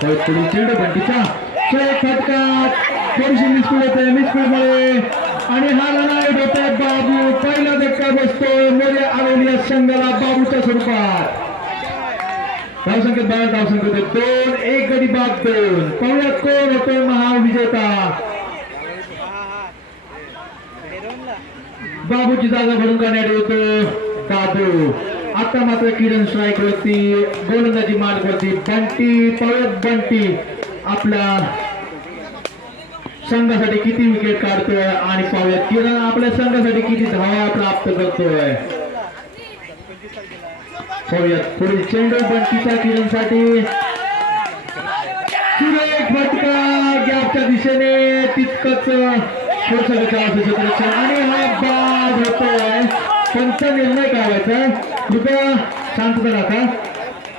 पुढील चेंडू बंटीचा एक फटका थोडीशी मिसकूल येते मिसकूलमुळे आणि हा रन होता बाबू पहिला धक्का बसतो मोरे आलेल्या संघाला बाबूच्या स्वरूपात. धावसंख्येत बारा धावसंख्येत दोन एक गडी बाद दोन. पाहुया कोण होतो महाविजेता. बाबूची जागा भरून काढण्यात येतो. दादू आता मात्र किरण स्ट्राईक वरती गोलंदाजी मार्ग वरती बंटी परत बंटी. आपल्या संघासाठी किती विकेट काढतोय आणि पाहूया किरण आपल्या संघासाठी किती धावा प्राप्त करतोय. पाहूयात पुढील चेंडू बंटीचा किरणसाठी. सुरेख फटका गॅपच्या दिशेने तितकंच आणि हा बाद होतोय. त्यांचा निर्णय करायचा कृपया शांतता राखा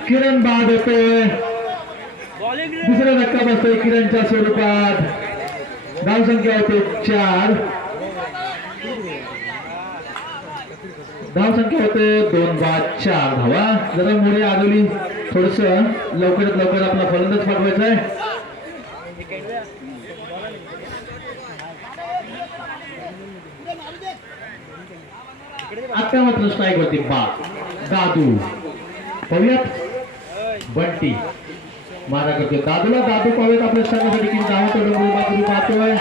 किरण बाद होतोय दुसरा धक्का बसतोय किरणच्या स्वरूपात. धावसंख्या होते चार. धावसंख्या होते दोन बाद चार. धावा. जरा मुळे आदोली. थोडस लवकरात लवकर आपला फलंदाज पाठवायचा आहे आता मात्र स्ट्राईक होती बा दादू. पाहूयात. बंटी. मारा करतो दादूला. दादू पाहूयात आपल्या संघासाठी किती धावा तोडून बाजू पाहतोय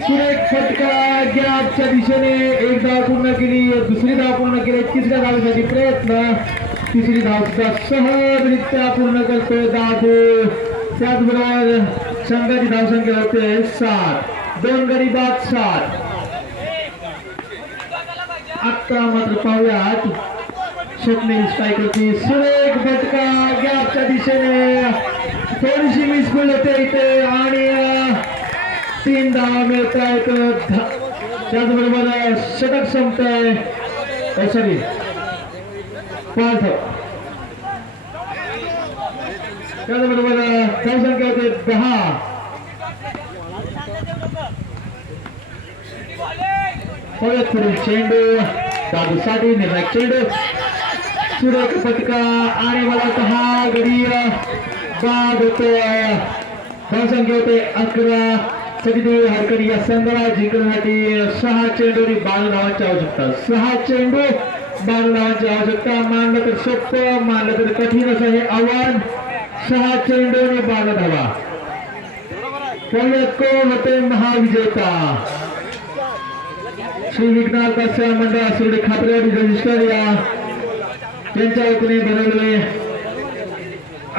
सुरेख फटका. गॅपच्या दिशेने एक धाव पूर्ण केली दुसरी धाव पूर्ण केली. तिसऱ्या धावेसाठी प्रयत्न. तिसरी धाव सुद्धा सहजरित्या पूर्ण करतोय दादू. त्याचबरोबर संघाची धावसंख्या होते सात. दोन गडी बाद सात. आता मात्र पाहूयात. स्वप्नील स्ट्रायकरची सुरेख फटका गॅपच्या दिशेने. थोडीशी मिसफुल होते इथे आणि तीन धावा मिळत आहेत त्याचबरोबर षटक संपतंय सॉरी पाच त्याचबरोबर काय संख्या होते दहा. परत पुढील चेंडू दादूसाठी निर्णायक चेंडू. सुरेख फटका आणि मला वाटतं हा गडी अं, बाद होतोय. धावसंख्या होते अकरा. सगळी हरकडी या संघाला जिंकण्यासाठी सहा चेंडू आणि बारा धावांची आवश्यकता. सहा चेंडू बारा धावांची आवश्यकता. मानलं तर सोपं मानलं तर कठीण असं हे आव्हान. सहा चेंडू आणि बारा धावा. कोण होते महाविजेता? श्री विघ्नार कस्य मंडळ शिर्डी खापरे रजिस्टर या यांच्या वतीने बनवलेले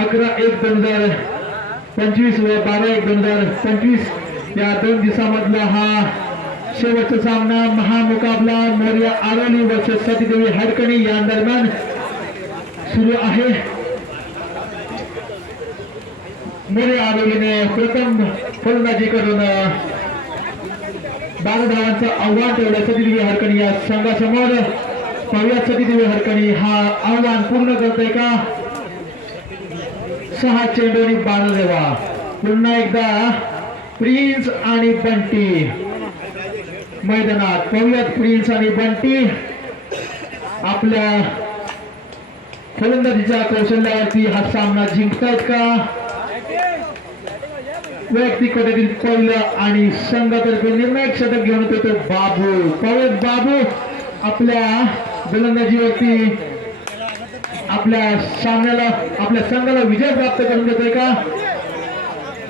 अकरा एक दोन हजार पंचवीस व बारा एक दोन हजार पंचवीस या दोन दिवसामधला हा शेवटचा सामना महामुकाबला मोर्या आरोली व सतीदेवी हडकणी या दरम्यान सुरू आहे. मोरे आरोलीने प्रथम फलंदाजी करून बारा धावांचं आव्हान ठेवलं सतीदेवी हरकणी. या संघासमोर पाहूया सतीदेवी हरकणी. हा आव्हान पूर्ण करतोय का? सहा चेंडू आणि बारा धावा पुन्हा एकदा प्रिन्स आणि बंटी मैदानात. पाहूयात प्रिन्स आणि बंटी. आपल्या फलंदाजीच्या कौशल्यावरती हा सामना जिंकतायत का? वैयक्तिक पद्धतीत पहिलं आणि संघातर्फे निर्णायक शतक घेऊन येतो बाबू. पाहूयात बाबू आपल्या गोलंदाजीवरती आपल्या सामन्याला आपल्या संघाला विजय प्राप्त करून देतोय का?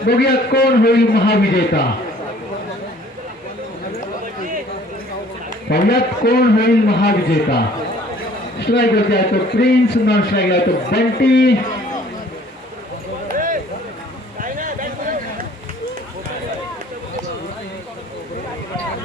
बघूया कोण होईल महाविजेता. पाहुयात कोण होईल महाविजेता. स्ट्राईक वरती आहे तो प्रिन्स नॉन स्ट्राईक आहे तो बंटी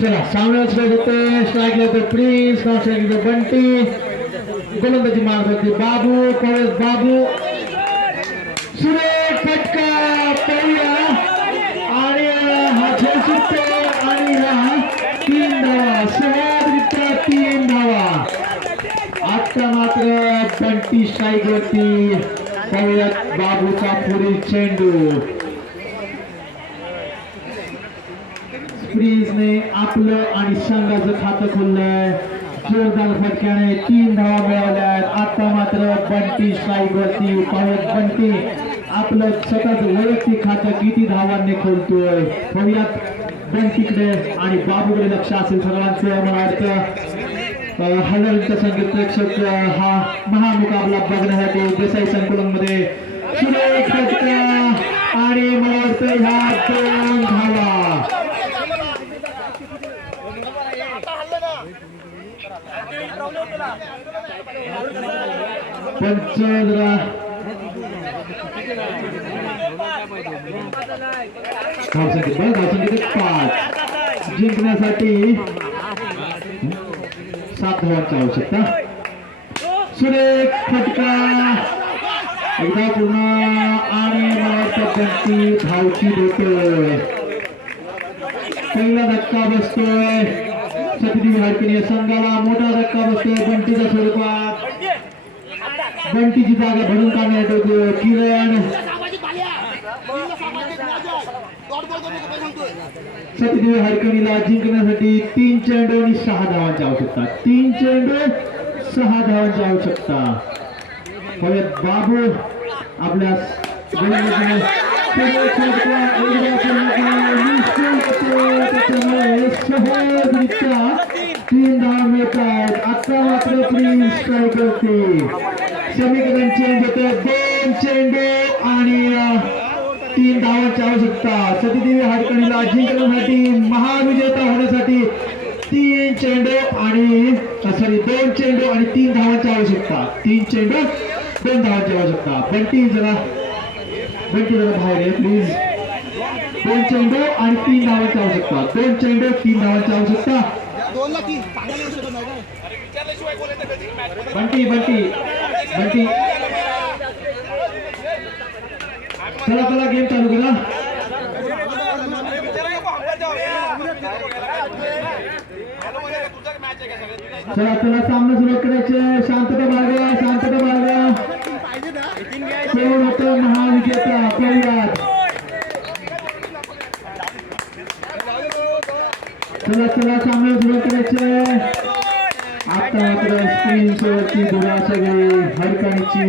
चला सामन्यात होते. स्ट्राईकला होते प्रिन्स नॉन स्ट्राईक बंटी. गोलंदाजी मारत होती बाबू परत बाबू. सुरेख फटका पहिला आणि हा खेळ सुटतो. आणि हा तीन धावा. सहजरित्या तीन धावा. आता मात्र बंटी स्ट्राईक होती पाहुयात बाबूचा पुढील चेंडू फ्रीजने आपलं आणि संघाचं खातं खोललंय. जोरदार फटक्याने तीन धावा मिळवल्या आहेत आता मात्र बंटी स्ट्राईक वरती पाहुयात बंटी आपलं स्वतःच वैयक्तिक खातं किती धावांनी खोलतोय? पाहुयात बंटीकडे आणि बाबूकडे लक्ष असेल सर्वांचं मला वाटतं हजारोंचा संगीत प्रेक्षक हा महामुकाबला बघण्यासाठी देसाई संकुलनमध्ये सुरेख आणि मला वाटतं ह्या दोन धावा. धावसंख्येत बघ धावसंख्येत पाच. जिंकण्यासाठी सात धावांची आवश्यकता. सुरेख फटका. एकदा पुन्हा आणि मला त्यांची धावची देतोय पहिला धक्का बसतोय. सतीदेवी हडकणी या संघाला मोठा धक्का बसतोय. बंटीच्या स्वरूपात. बंटीची जागा भरून काढण्यात येतो. किरण सतीदेवी हरकणीला जिंकण्यासाठी तीन चेंडू आणि सहा धावांची आवश्यकता. तीन चेंडू सहा धावांची आवश्यकता. पाहूयात बाबू आपल्या सहजरित्या तीन आता मात्र प्रिन्स स्ट्राईक करते समीकरण चेंज होतं दोन चेंडू आणि तीन धावांची आवश्यकता. सतीदेवी हाडकणीला जिंकण्यासाठी महाविजेता होण्यासाठी तीन चेंडू आणि सॉरी दोन चेंडू आणि तीन धावांची आवश्यकता. तीन चेंडू दोन धावांची आवश्यकता. बंटी जरा बंटी जरा बाहेर प्लीज दोन चेंडू आणि तीन धावांची आवश्यकता. दोन चेंडू तीन धावांची आवश्यकता. दोन तीन बंटी बंटी बंटी. चला चला गेम चालू करा. चला चला सामना सुरुवात करायचे शांतता बाळगा शांतता बाळगा. पाहिजे ना कोण होतं महाविजेता पहिल्यात चला चला सामना सुरुवात करायचे आता मात्र स्क्रीन वरती दुरा सगळी हरकणीची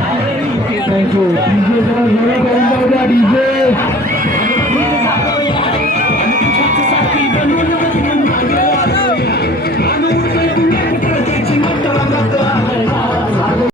থ্যাংক ইউ ডিজে